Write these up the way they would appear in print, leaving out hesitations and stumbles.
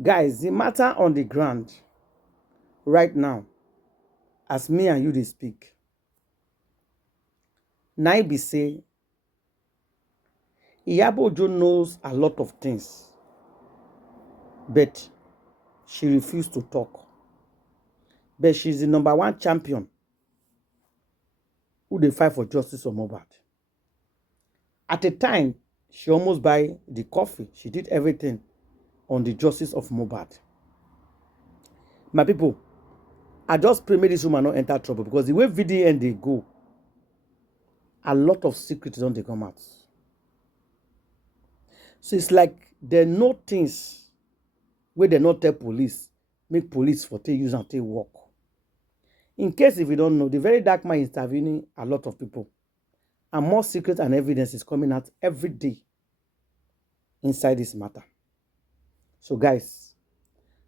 Guys, the matter on the ground right now, as me and you dey speak, na be say Iyabo Ojo knows a lot of things, but she refused to talk. But she's the #1 champion who dey fight for justice for Mohbad. At a time, she almost buy the coffee. She did everything on the justice of Mohbad. My people, I just pray make this woman not enter trouble, because the way VDM they go, a lot of secrets don't they come out. So it's like they know things where they not tell police, make police for take use and take work. In case if you don't know, the very dark man is intervening a lot of people, and more secrets and evidence is coming out every day inside this matter. So guys,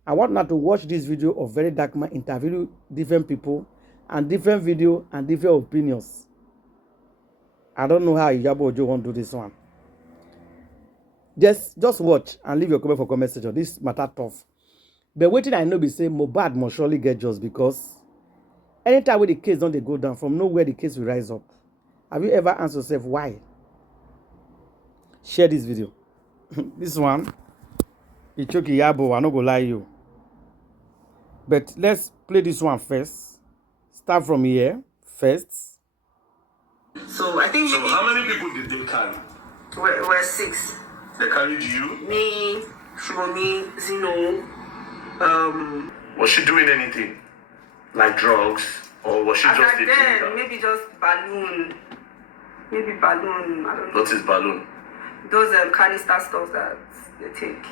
I want now to watch this video of very dark man interview different people and different video and different opinions. I don't know how Iyabo Ojo won't do this one. Just watch and leave your comment for comment section. This matter tough. But waiting, I know be say Mohbad must surely get just, because anytime where the case don't they go down, from nowhere the case will rise up. Have you ever asked yourself why? Share this video. This one, it took Iyabo, I no go lie you. But let's play this one first. Start from here first. So I think. So how many people did they carry? We're 6. They carried you? Me, Shibomi, Zino. Was she doing anything? Like drugs? Or was she just Back taking then, that? maybe just balloon. Maybe balloon, I don't know. What is balloon? Those canister stuff that they take.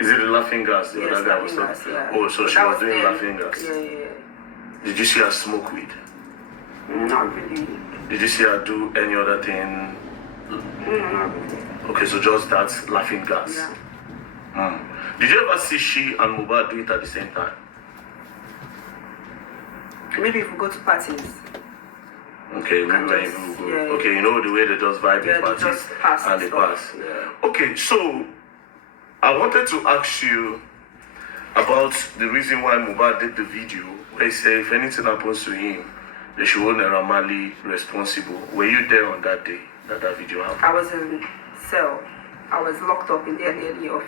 Is it the laughing gas? The Yes, other guy was laughing gas, talking. yeah. Oh, so But she that was doing then. laughing gas. Yeah. Did you see her smoke weed? Not really. Did you see her do any other thing? Not really. Okay, so just that laughing gas. Yeah. Did you ever see she and Mohbad do it at the same time? Maybe if we go to parties. Okay, Can maybe just- we'll go. yeah. Okay, you know the way they just vibe Yeah, in they parties just pass and they stuff. pass. Yeah. Okay, so I wanted to ask you about the reason why Mohbad did the video where he said if anything happens to him, they should hold Naira Marley responsible. Were you there on that day that video happened? I was in cell. I was locked up in the early of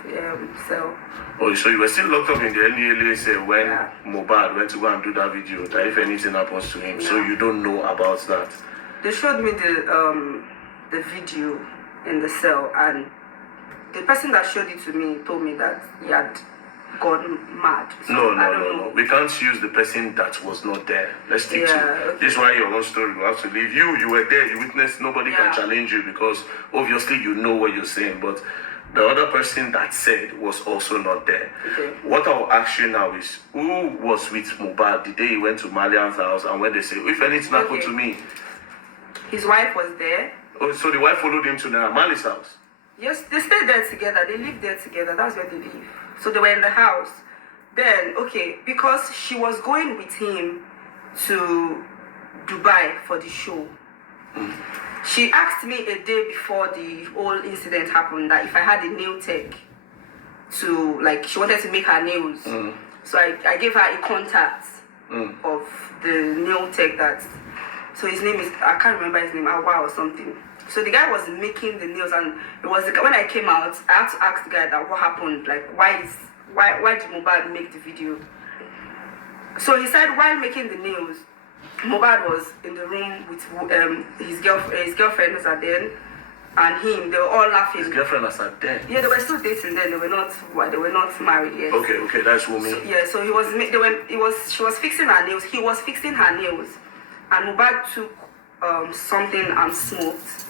cell. Oh, so you were still locked up in the LELA cell when Yeah. Mohbad went to go and do that video, that if anything happens to him, so Yeah. you don't know about that? They showed me the video in the cell, and the person that showed it to me told me that he had gone mad. So No. We can't use the person that was not there. Let's stick to Okay. this is why your own story will have to leave. You were there, you witnessed, nobody can challenge you, because obviously you know what you're saying, but the other person that said was also not there. Okay. What I'll ask you now is, who was with Mohbad the day he went to Malian's house, and when they say, if anything happened to me? His wife was there. Oh, so the wife followed him to Mali's house? Yes, they stayed there together. They lived there together. That's where they live. So they were in the house. Then, okay, because she was going with him to Dubai for the show. She asked me a day before the whole incident happened that if I had a nail tech to, like, she wanted to make her nails. So I gave her a contact of the nail tech that, so his name is, I can't remember his name, Awa or something. So the guy was making the nails, and it was the guy, when I came out, I had to ask the guy that what happened, like why did Mohbad make the video? So he said while making the nails, Mohbad was in the room with his girlfriend was there, and him. They were all laughing. His girlfriend was at there? Yeah, they were still dating then. They were not married yet. Okay, that's what me. So, yeah, so she was fixing her nails. He was fixing her nails, and Mohbad took something and smoked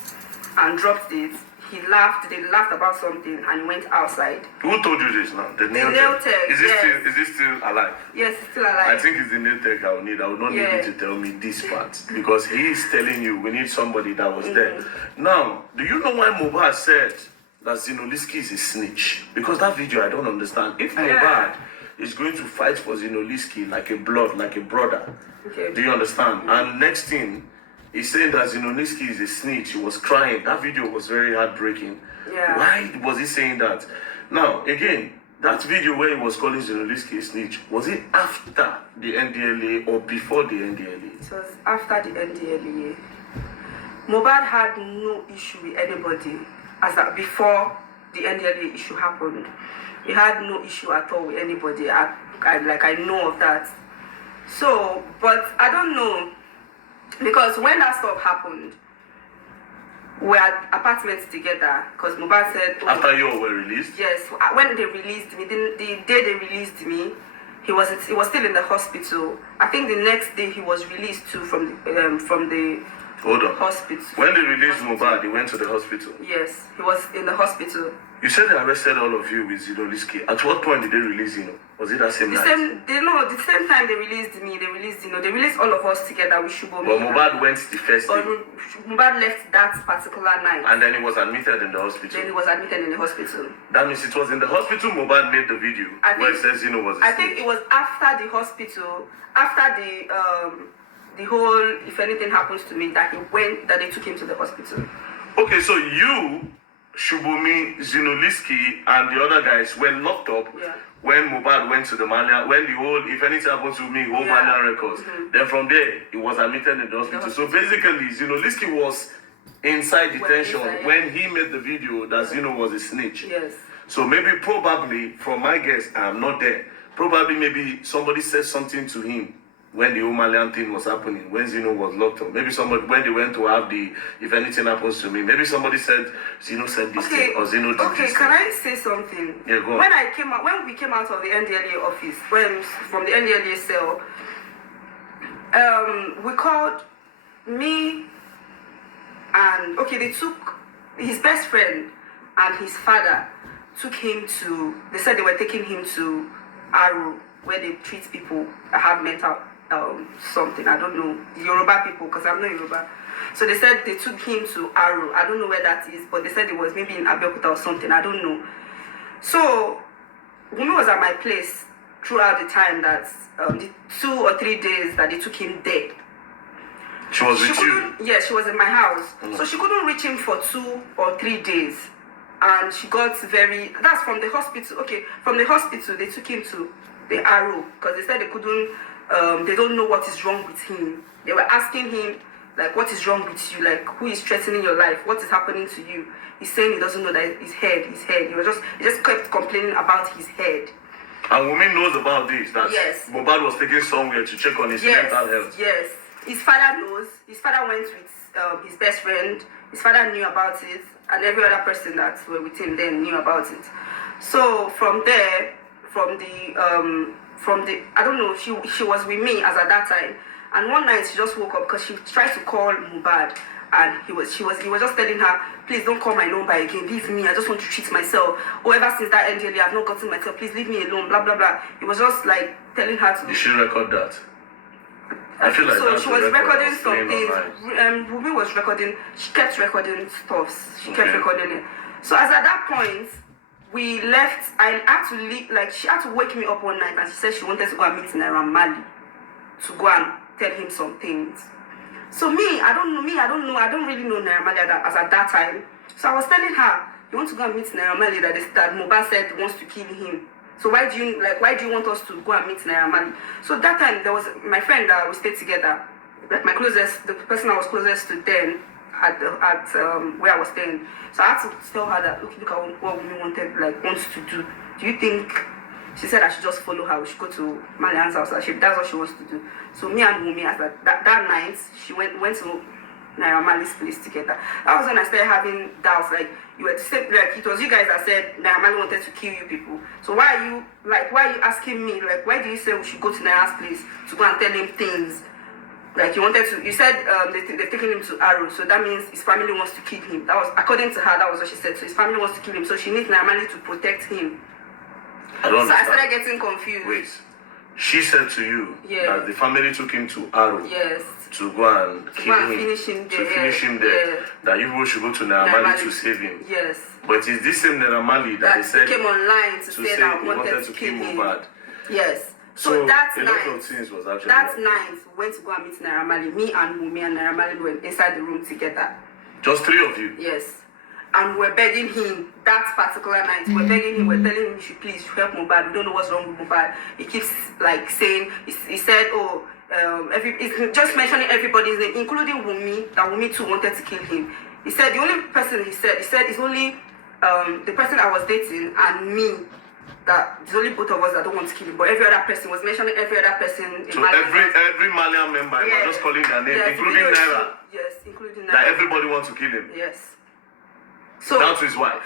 and dropped it. He laughed. They laughed about something, and he went outside. Who told you this now? The nail tech. Is it still alive? Yes, it's still alive. I think it's the nail tech I will need. I will not need you to tell me this part, because he is telling you we need somebody that was there. Now, do you know why Mohbad said that Zinoliski is a snitch? Because that video I don't understand. If Mohbad is going to fight for Zinoliski like a blood, like a brother, do you understand? And next thing, he's saying that Zinoliski is a snitch. He was crying. That video was very heartbreaking. Yeah. Why was he saying that? Now, again, That video where he was calling Zinoliski a snitch, was it after the NDLA or before the NDLA? It was after the NDLA. Mohbad had no issue with anybody as that before the NDLA issue happened. He had no issue at all with anybody. I know of that. So, but I don't know, because when that stuff happened, we had apartments together. Because Mohbad said, oh, after you all were released. Yes, when they released me, the day they released me, he was still in the hospital. I think the next day he was released too from the Hold on. Hospital. When they released Mohbad, he went to the hospital. Yes, he was in the hospital. You said they arrested all of you with Zinoliski. At what point did they release you? Was it that same night? The same time they released me, they released all of us together with Shubo. But Mohbad went the first day. Mohbad left that particular night. And then he was admitted in the hospital. That means it was in the hospital Mohbad made the video where it says Zino was a snitch. I think it was after the hospital, after the whole, if anything happens to me, that they took him to the hospital. Okay, so you, Shubumi, Zinoliski, and the other guys were locked up when Mohbad went to the Malian, when the whole, if anything happens to me, whole Malian records. Then from there, he was admitted in the hospital. So basically, Zinoliski was inside detention when he made the video that Zino was a snitch. Yes. So maybe, probably, from my guess, I'm not there, probably maybe somebody said something to him when the Malian thing was happening, when Zino was locked up. Maybe somebody, when they went to have the, if anything happens to me, maybe somebody said, Zino said this thing, or Zino did this thing. Okay, can I say something? Yeah, go on. When we came out of the NDLA office, from the NDLA cell, we called me and, they took his best friend and his father, they said they were taking him to Aru, where they treat people that have mental something, I don't know, Yoruba people, because I'm not Yoruba. So they said they took him to Aru. I don't know where that is, but they said it was maybe in Abeokuta or something, I don't know. So Wumi was at my place throughout the time that the 2 or 3 days that they took him there. She was with you? Yeah, she was in my house. So she couldn't reach him for 2 or 3 days. And she got that's from the hospital. Okay, from the hospital, they took him to the Aru, because they said they couldn't, they don't know what is wrong with him. They were asking him, like, what is wrong with you? Like, who is threatening your life? What is happening to you? He's saying he doesn't know that his head. He just kept complaining about his head. And women knows about this, that Mohbad was taken somewhere to check on his mental health. Yes, his father knows. His father went with his best friend. His father knew about it, and every other person that were with him then knew about it. So from there, from the I don't know, she was with me as at that time, and one night she just woke up because she tried to call Mohbad, and he was just telling her, please don't call my number again, leave me, I just want to treat myself. Oh, ever since that NDLA I've not gotten myself, please leave me alone, blah blah blah. He was just like telling her to. Did she record that? I feel like so she was recording some things. Ruby was recording. She kept recording stuff. She kept recording it. So as at that point, we left. I had to leave. Like, she had to wake me up one night, and she said she wanted to go and meet Naira Marley to go and tell him some things. So I don't know. I don't really know Naira Marley as at that time. So I was telling her, you want to go and meet Naira Marley that Mohbad said wants to kill him. So why do you want us to go and meet Naira Marley? So that time there was my friend that we stayed together, like the person I was closest to then at where I was staying. So I had to tell her that look at what Wumi wants to do. Do you think? She said I should just follow her. We should go to Marian's house. That's what she wants to do. So me and Wumi, that night, she went to Naira Marley's place together. That was when I started having doubts. Like, you were saying, like, it was you guys that said Naira Marley wanted to kill you people. So why are you asking me? Like, why do you say we should go to Naira's place to go and tell him things? Like, you said they've taken him to Arrow, so that means his family wants to kill him. That was, according to her, that was what she said. So his family wants to kill him, so she needs Naira Marley to protect him. I don't understand. I started getting confused. Wait, she said to you that the family took him to Arrow. Yes. To go and kill him. Finish him there. Yeah. That you should go to Naira Marley to save him. Yes. But it's this same Naira Marley that they said came online to say that he wanted to kill Mohbad. Yes. So that night, lot of things was actually that night, we went to go and meet Naira Marley. Me and Wumi and Naira Marley were inside the room together. Just 3 of you? Yes. and we're begging him that particular night. We're begging him, we're telling him, you should please help Mohbad. We don't know what's wrong with Mohbad. He keeps like saying, he said, oh, he's just mentioning everybody's name, including Wunmi, that Wunmi too wanted to kill him. He said the only person he said it's only the person I was dating and me, that it's only both of us that don't want to kill him. But every other person was mentioning every other person. So every Malian member was just calling their name, including Naira. Yes, including Naira. That everybody wants to kill him. Yes. So down to his wife,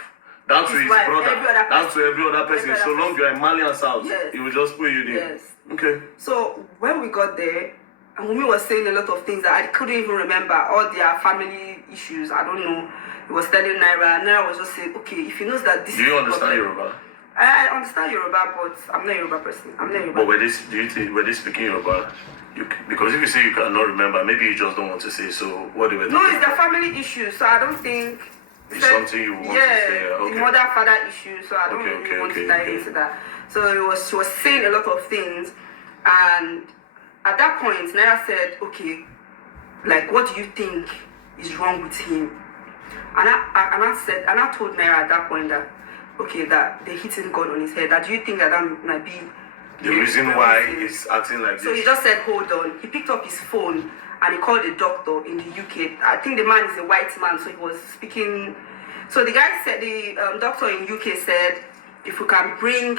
down to his brother, down to every other person. So long you're in Malian's house, he will just put you there. Yes. Okay. So when we got there, and Wunmi was saying a lot of things that I couldn't even remember, all their family issues. I don't know. He was telling Naira. Naira was just saying, okay, if he knows that this. Do you understand Yoruba? I understand Yoruba, but I'm not a Yoruba person. I'm not Yoruba. But were they speaking Yoruba? Because if you say you cannot remember, maybe you just don't want to say. So what they were. No, it's their family issue. So I don't think. It's something you want to say. Okay. The mother-father issue. So I don't really want to dive into that. So she was saying a lot of things, and at that point, Naira said, "Okay, like, what do you think is wrong with him?" And I told Naira at that point that, okay, that they hitting gun on his head. That do you think that might be the reason why he's acting like this? So he just said, hold on. He picked up his phone and he called a doctor in the UK. I think the man is a white man, so he was speaking. So the guy said, the doctor in UK said, if we can bring,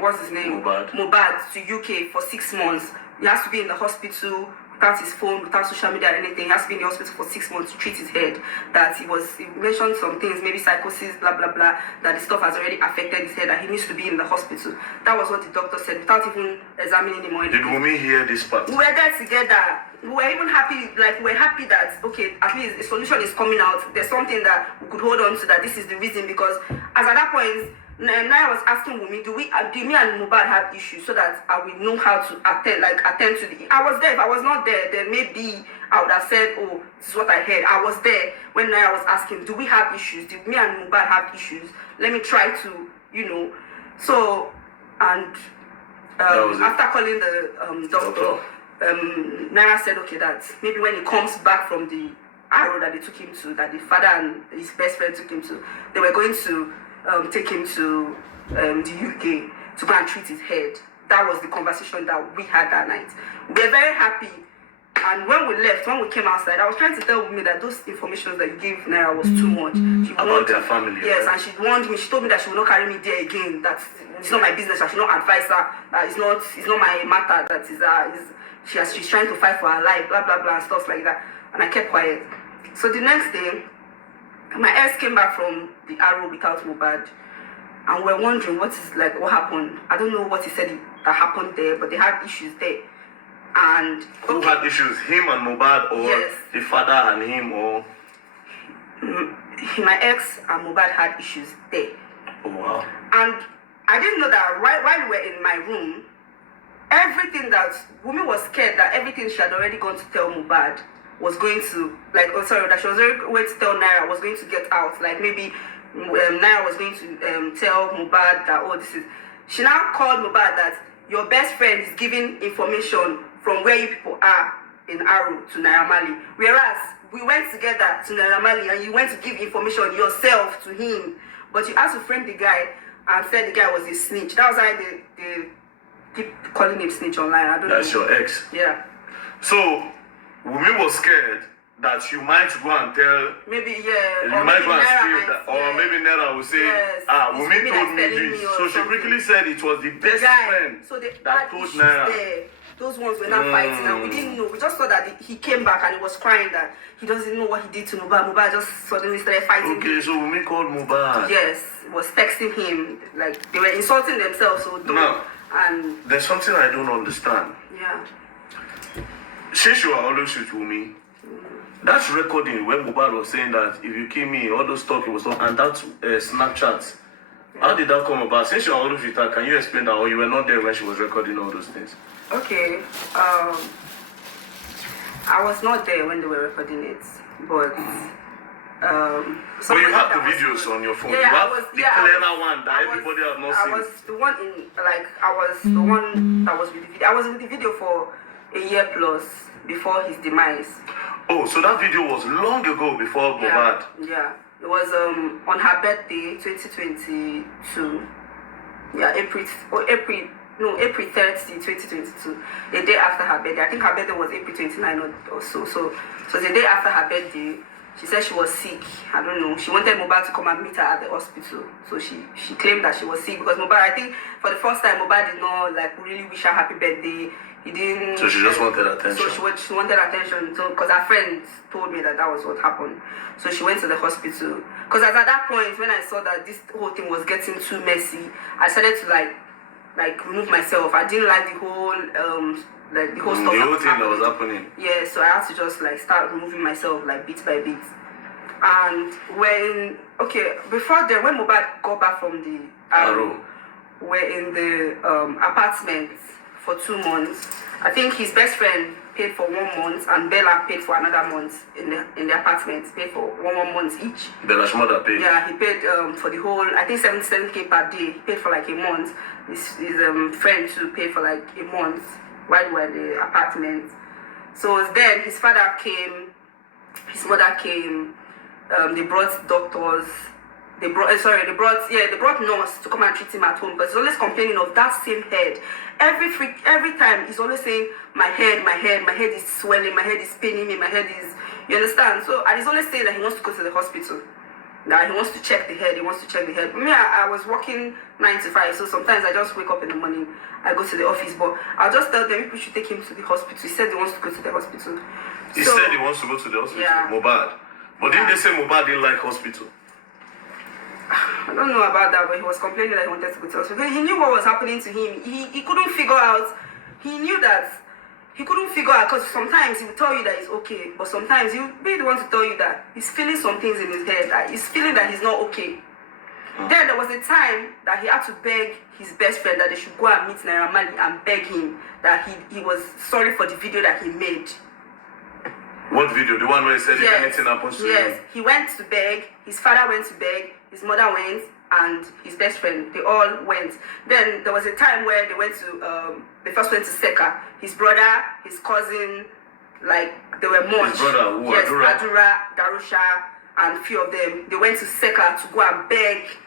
what's his name? Mohbad to UK for 6 months, he has to be in the hospital without his phone, without social media or anything. He has to be in the hospital for 6 months to treat his head. That he mentioned some things, maybe psychosis, blah, blah, blah, that the stuff has already affected his head, that he needs to be in the hospital. That was what the doctor said, without even examining him or anything. Did Wunmi hear this part? We were there together. We were even happy, like, we're happy that, okay, at least a solution is coming out. There's something that we could hold on to, that this is the reason, because as at that point, Naya was asking Wunmi, do me and Mohbad have issues, so that I will know how to attend to the. I was there. If I was not there, then maybe I would have said, oh, this is what I heard. I was there when Naya was asking, do we have issues? Do me and Mohbad have issues? Let me try to, So, and after calling the doctor, Naya said, okay, that maybe when he comes back from the arrow that they took him to, that the father and his best friend took him to, they were going to take him to the UK to go and treat his head. That was the conversation that we had that night. We were very happy. And when we left, when we came outside, I was trying to tell me that those information that you gave Naira was too much. About their family. Yes, right? And she warned me. She told me that she will not carry me there again. That it's not my business. I should not advise her. That it's not my matter. That she's trying to fight for her life. Blah blah blah and stuff like that. And I kept quiet. So the next day, my ex came back from the arrow without Mohbad, and we're wondering what happened. I don't know what he said that happened there, but they had issues there. And who had issues? Him and Mohbad, or yes, the father and him, or my ex and Mohbad had issues there. Oh wow! And I didn't know that while we were in my room, everything that Wunmi was scared that everything she had already gone to tell Mohbad was going to that she was already going to tell Naira was going to get out. Like maybe Naira was going to tell Mohbad that, oh, this is. She now called Mohbad that your best friend is giving information from where you people are in Arrow to Naira Marley. Whereas we went together to Naira Marley and you went to give information yourself to him, but you had to frame the guy and said the guy was a snitch. That was why they keep calling him snitch online. I don't know. That's your ex. Yeah. So Wunmi was scared that you might go and tell. Maybe yeah. You might go and say that, or maybe Naira will say, yes, Wunmi told me this. So she quickly said it was the best friend so they that told Naira. There. Those ones were not fighting, and we didn't know. We just saw that he came back and he was crying that he doesn't know what he did to Mohbad. Mohbad just suddenly started fighting. Okay, so Wunmi called Mohbad. Yes, was texting him, like they were insulting themselves. So and there's something I don't understand. Yeah. Since you are always with Wunmi, that's recording when Mohbad was saying that if you kill me, all those talk, it was and that Snapchat. How did that come about? Since you are always with her, can you explain that, or you were not there when she was recording all those things? Okay, I was not there when they were recording it, but so you have the videos on your phone. Yeah, you have the clearer one that everybody has not seen. I was the one the one that was with the video. I was in the video for a year plus before his demise. Oh, so that video was long ago before Mohbad. Yeah. It was on her birthday, 2022. Yeah, April 30, 2022. The day after her birthday. I think her birthday was April 29 or so. So the day after her birthday, she said she was sick. I don't know. She wanted Mohbad to come and meet her at the hospital. So she claimed that she was sick because Mohbad, I think for the first time, Mohbad did not like really wish her happy birthday. He didn't. So she just wanted attention. So she wanted attention. So because her friends told me that was what happened. So she went to the hospital. Because at that point, when I saw that this whole thing was getting too messy, I started to like remove myself. I didn't like the whole stuff. The whole thing that was happening. Yeah, so I had to just like start removing myself like bit by bit. And before then, when Mohbad got back from the Arrow, we're in the apartment for 2 months. I think his best friend paid for 1 month and Bella paid for another month in the apartment. Paid for one month each. Bella's mother paid. Yeah, he paid for the whole, I think 77K per day. He paid for like a month. His friend too paid for like a month while we were in the apartment. So then his father came, his mother came. They brought doctors. They brought nurse to come and treat him at home because he's always complaining of that same head. Every time he's always saying my head is swelling, my head is paining me, my head is, you understand? So and he's always saying that he wants to go to the hospital. That he wants to check the head. Me, I was working 9 to 5, so sometimes I just wake up in the morning, I go to the office, but I'll just tell them people should take him to the hospital. He said he wants to go to the hospital. He said he wants to go to the hospital. Yeah. Mohbad. But didn't they say Mohbad didn't like hospital? I don't know about that, but he was complaining that he wanted to go to hospital. He knew what was happening to him. He couldn't figure out. He knew that he couldn't figure out because sometimes he will tell you that he's okay, but sometimes he will be the one to tell you that he's feeling some things in his head, that he's feeling that he's not okay. Then there was a time that he had to beg his best friend that they should go and meet Naira Marley and beg him that he was sorry for the video that he made. What video? The one where he said if anything happens to him? Yes, he went to beg, his father went to beg, his mother went, and his best friend, they all went. Then there was a time where they went to, they first went to Seka. His brother, his cousin, like, they were much. His brother, who? Yes, Adura, Darusha, and a few of them. They went to Seka to go and beg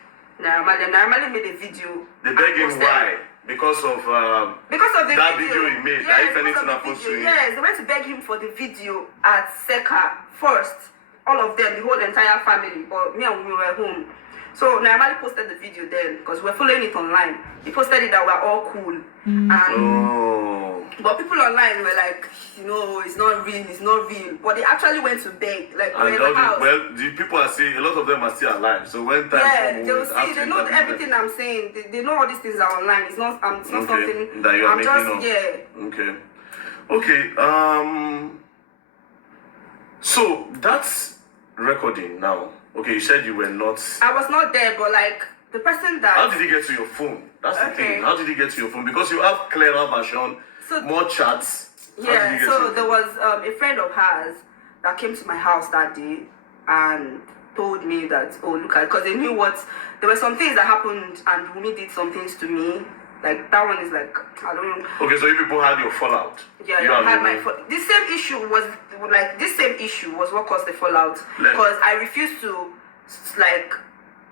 Naira Marley. Naira Marley made a video. They begged him why? Because of that video he made, yes, if anything happens to him. Yes, they went to beg him for the video at Seka first. All of them, the whole entire family. But me and we were home. So Naira Marley posted the video then because we're following it online. He posted it that we're all cool. But people online were like, it's not real. But they actually went to beg. Like, we're in the house. Well, the people are saying, a lot of them are still alive. So when time comes, they'll see, they know everything I'm saying. They know all these things are online. It's not something that you are making just, up. Yeah. Okay. So that's recording now. Okay, you said you were not. I was not there, but like the person that. How did he get to your phone? That's the thing. How did he get to your phone? Because you have clearer version, more chats. Yeah. So there was a friend of hers that came to my house that day and told me that because they knew there were some things that happened and Wumi did some things to me. Like that one is like I don't know. Okay, so you people had your fallout. Yeah, I had my fallout. This same issue was what caused the fallout because I refused to like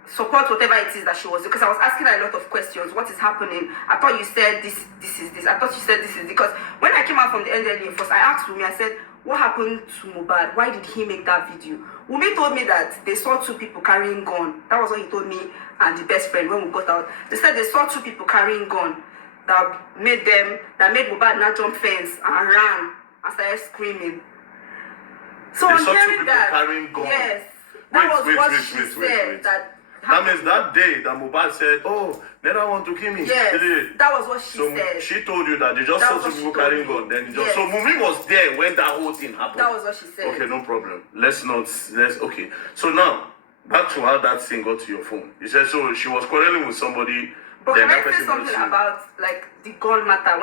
support whatever it is that she was doing because I was asking her a lot of questions. What is happening? I thought you said this is this. I thought you said this is because when I came out from the NLA first, I asked Wumi. I said, what happened to Mohbad? Why did he make that video? Wumi told me that they saw 2 people carrying gun. That was what he told me and the best friend when we got out. They said they saw 2 people carrying gun that made Mohbad not jump fence and ran and started screaming. So they I'm saw 2 hearing people that. Carrying gun. Yes. That was what she said. That means that day that Mohbad said, they don't want to kill me. Yes, that was what she said. She told you that they just saw 2 people carrying gun. Then so Mumi was there when that whole thing happened. That was what she said. Okay, no problem. Okay. So now, back to how that thing got to your phone. You said so she was quarreling with somebody. But can I say something about like the gun matter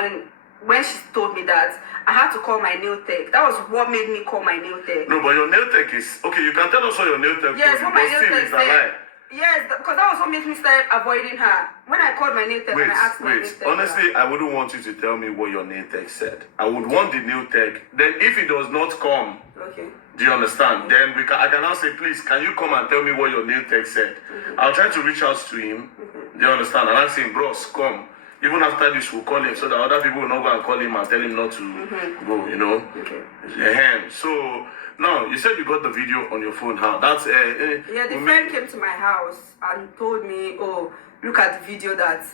when she told me that I had to call my nail tech. That was what made me call my nail tech. No, but your nail tech is okay. You can tell us what your nail tech. Yes, what my nail tech said. Yes, because that was what made me start avoiding her. When I called my nail tech and I asked my nail tech. Honestly, I wouldn't want you to tell me what your nail tech said. I would want the nail tech. Then if it does not come Okay. Do you understand? Then I can now say, please, can you come and tell me what your nail tech said? I'll try to reach out to him. Do you understand? And I'll say, bros, come. Even after this, we'll call him so that other people will not go and call him and tell him not to go, you know? Okay. So, now, you said you got the video on your phone. How? That's... yeah, the friend came to my house and told me, oh, look at the video that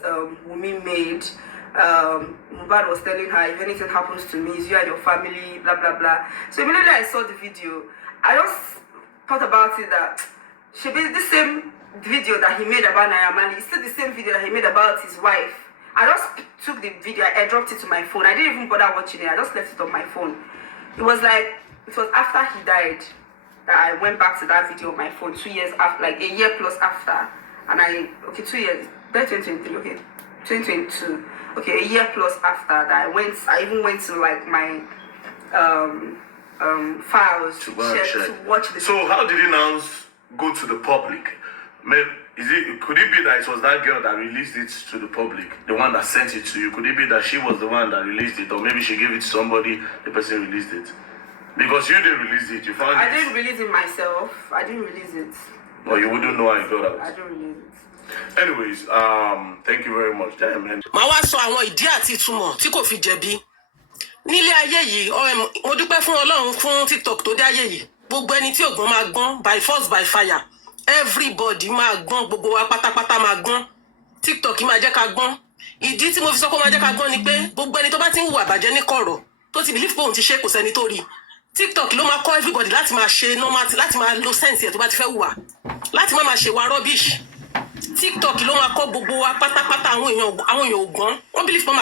Wumi made. Mohbad was telling her, if anything happens to me, it's you and your family, blah, blah, blah. So immediately I saw the video, I just thought about it that should be the same video that he made about Naira. It's still the same video that he made about his wife. I just took the video, I dropped it to my phone. I didn't even bother watching it. I just left it on my phone. It was after he died that I went back to that video on my phone 2 years after, like a year plus after. And 2 years, that's 2023, okay, 2022. Okay, a year plus after that I even went to like my files to watch the. So how did it now go to the public? Could it be that it was that girl that released it to the public, the one that sent it to you? Could it be that she was the one that released it, or maybe she gave it to somebody, the person released it? Because you didn't release it, you found I didn't release it myself. I didn't release it. Or you wouldn't know how it got out. I didn't release it. Anyways, thank you very much, man. Màá wá sọ àwọn ìdí àti ìtumọ̀ tí kò fi jẹ̀bi. Nílé ayé yìí, mo dúpẹ́ fún Ọlọ́run fún TikTok tó dé ayé yìí. Gbogbo ẹni tí ògbọ́n máa gbọ́n by force by fire. Everybody máa gbọ́n, gbogbo wa pátápátá máa gbọ́n. TikTok máa jẹ́ ká gbọ́n. Ìdí tí mo fi sọ pé ó máa jẹ́ ká gbọ́n ni pé gbogbo ẹni tó bá ti ń hùwà bàjẹ́ ní kọ̀rọ̀ tó ti believe pé òun ti ṣe kò sẹ́ni tó rí. TikTok ló máa kọ́ everybody láti máa ṣe normal, láti máa lo sense ẹ̀ tó bá ti fẹ́ hùwà. Láti má máa ṣe wa rubbish. TikTok ló máa kọ́ gbogbo wa pátápátá àwọn èèyàn ògbọ́n. Wọ́n believe pé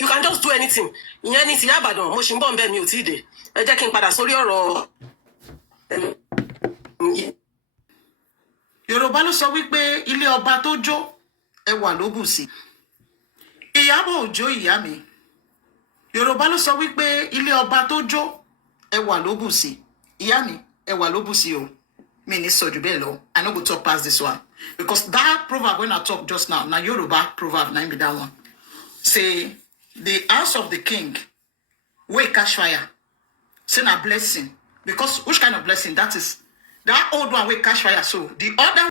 you can just do anything. Ìyẹn ní ti Ìbàdàn, mo ṣì ń bọ̀ nbẹ̀ mi ò tíì dé. Ẹ jẹ́ kí n padà sórí ọ̀rọ̀. Yorùbá ló sọ wípé ilé ọba tó jó ẹwà ló bù sí. Iyabo Ojo ìyá mi. Yorùbá ló sọ wípé ilé ọba tó jó ẹwà ló bù sí. Ìyá mi, ẹwà ló bù sí o. Me ní sọ jù bẹ́ẹ̀ lọ. I no go talk past this one. Because that proverb when I talk just now, na Yoruba proverb, na be that one. Say, the house of the king, wey catch fire, say na blessing. Because which kind of blessing that is? That old one wey catch fire, so the other.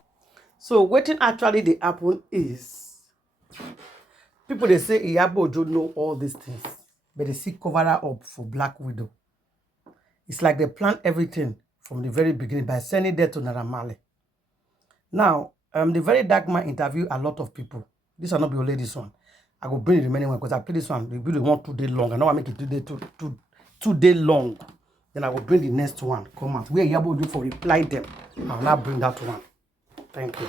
So wetin actually dey happen is, people they say Iyabo Ojo know all these things, but they see cover her up for Black Widow. It's like they plan everything from the very beginning by sending that to Naira Marley. Now, the very dark man interview a lot of people. This will not be only this one. I will bring the remaining one because I play this one. The video want 2 days long. I know I make it 2 day long. Then I will bring the next one. Come out. Where Iyabo Ojo for reply them. I will now bring that one. Thank you.